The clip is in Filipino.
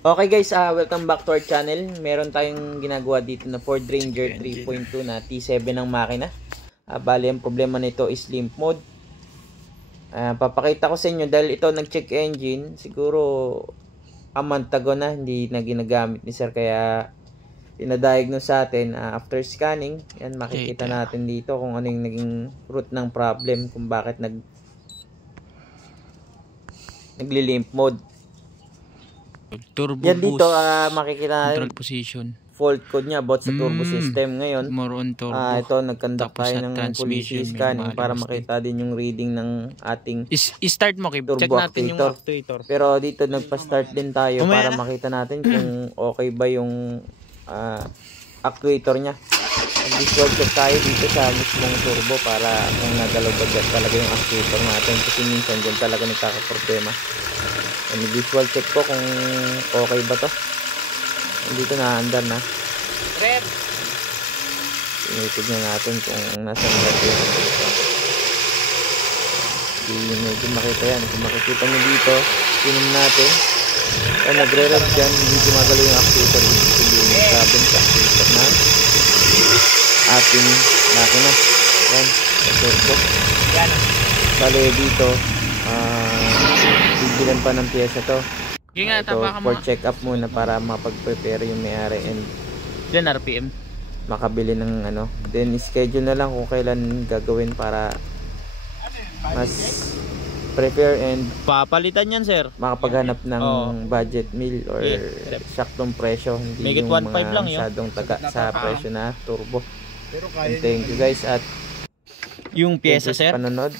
Okay guys, welcome back to our channel. Meron tayong ginagawa dito na Ford Ranger 3.2 na T7 ng makina. Bali, ang problema nito is limp mode. Papakita ko sa inyo dahil ito nag-check engine. Siguro a month ago na, hindi na ginagamit ni sir. Kaya pinadiagnose sa atin after scanning. Yan, makikita natin dito kung ano yung naging root ng problem. Kung bakit nagli-limp mode. Turbo yan dito boost, makikita natin control position, fault code niya about sa turbo system ngayon. more on turbo. Ito nagkandak tayo ng policy scanning para makita din yung reading ng ating start mo kay check natin yung actuator. Pero dito nagpa-start din tayo para makita natin kung okay ba yung actuator niya. Visual check tayo dito sa mismong turbo para kung nagalaw ba talaga yung actuator natin, kasi minsan dyan talaga nagkakaproblema. Visual check ko kung okay ba to. Dito na-andar na. Red. Tinitignan natin kung nasa red yung actuator. Hindi medyo makita yan. Kung makikita nyo dito, pinom natin. Nagre-rev dyan, hindi gumagalaw yung actuator. Hindi yung cabin sa actuator na ating makina. Yan, sa turbo. Yan. Bale dito, bibilan pa ng pyesa to. Ito for check up muna para mapag-prepare yung may-ari and yan RPM makabili ng ano. Then schedule na lang kung kailan gagawin para mas prepare and papalitan yan sir, makapaghanap ng budget meal or saktong presyo, hindi yung mga lang masyadong taga sa presyo na turbo. And thank you guys at yung pyesa sir panonood.